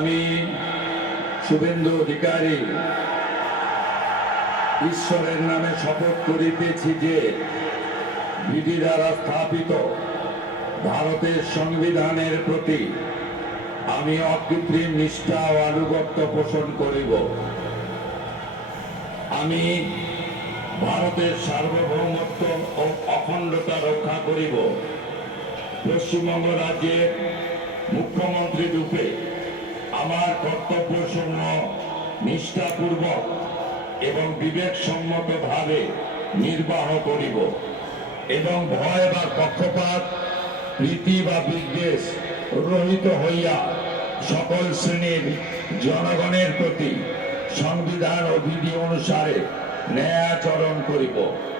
আমি শুভেন্দু অধিকারী ঈশ্বরের নামে শপথ করিতেছি যে বিধি দ্বারা স্থাপিত ভারতের সংবিধানের প্রতি আমি অকৃত্রিম নিষ্ঠা ও আনুগত্য পোষণ করিব। আমি ভারতের সার্বভৌমত্ব ও অখণ্ডতা রক্ষা করিব। পশ্চিমবঙ্গ রাজ্যের মুখ্যমন্ত্রী রূপে আমার কর্তব্যসমূহ নিষ্ঠাপূর্বক এবং বিবেকসম্মতভাবে নির্বাহ করিব এবং ভয় বা পক্ষপাত, প্রীতি বা বিদ্বেষ রহিত হইয়া সকল শ্রেণীর জনগণের প্রতি সংবিধান ও বিধি অনুসারে ন্যায়াচরণ করিব।